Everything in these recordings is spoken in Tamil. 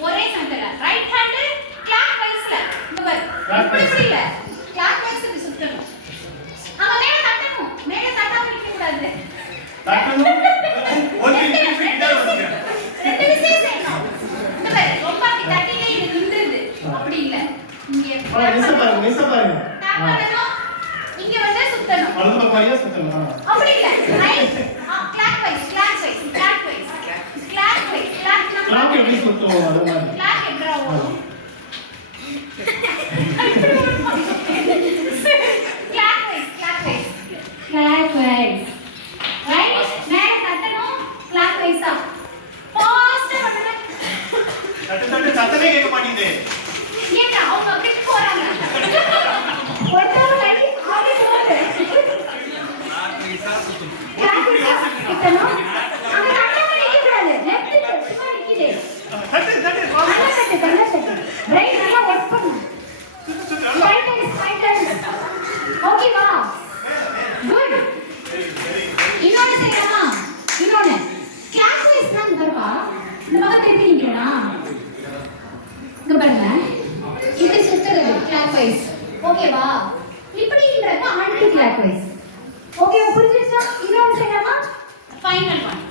ஒரே சமத்துல ரைட் ஹேண்ட் கிளாக் வைஸ்ல இந்த பாரு இப்படி இல்ல கிளாக் வைஸ் இப்படி சுத்தணும் அங்க மேல தட்டணும் மேல தட்டாம நிக்க கூடாது தட்டணும் ஒரு நிமிஷம் கிட்ட வந்துங்க ரெண்டு விஷயம் செய்யணும் இந்த பாரு ரொம்ப அப்படி தட்டினே இது நின்றுது அப்படி இல்ல இங்க மிஸ் பாருங்க டாப் பண்ணனும் இங்க வந்து சுத்தணும் வலது பையா சுத்தணும் அப்படி இல்ல right clockwise clockwise clockwise clockwise clock எப்படி சுத்தணும் அது மாதிரி கிளாக் எப்படா ஓடும் clockwise clockwise right மேல தட்டணும் கிளாக் வைஸா ஃபாஸ்டா பண்ணணும் தட்டு சத்தமே கேட்க மாட்டேங்குது ஏங்க அவங்க அப்படியே போறாங்க ஒருத்தர் கை ஆடி போகுது கிளாக் வைஸா சுத்தணும் அங்க தட்டாம நிக்க கூடாது லெஃப்ட் சும்மா நிக்குது தட்டு தட்டு ரைட் நல்லா ஒர்க் பண்ணு ரைட் ஓகேவா குட் இன்னொரு செய்யலாமா இன்னொரு கிளாஸ் வைஸ் தான் பாருப்பா இந்த பக்கம் தெரியுங்களா இங்க பாருங்க இது சுத்துறது கிளாக் வைஸ் ஓகேவா இப்படின்றப்ப ஆன்டி கிளாக் வைஸ் ஓகேவா புரிஞ்சுச்சா இன்னொரு செய்யலாமா ஃபைனல் ஒன்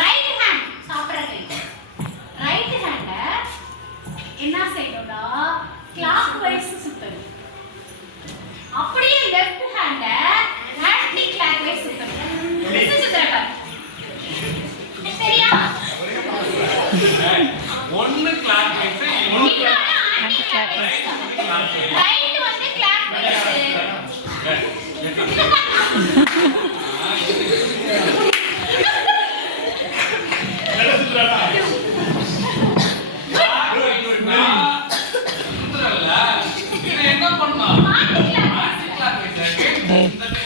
ரைட் ஹேண்ட் சாப்பிடுற கை ரைட் ஹேண்ட என்ன செய்யணும்னா கிளாக் வைஸ் சுத்தணும் அப்படியே லெஃப்ட் ஹேண்ட ஆன்டி கிளாக் வைஸ் சுத்தணும் இது சுத்துறப்ப சரியா ஒன்னு கிளாக் வைஸ் இன்னொன்னு ஆன்டி கிளாக் வைஸ் ரைட் வந்து கிளாக் வைஸ் என்ன பண்ணா ஆன்டி கிளாக் கிளாக் வைஸ்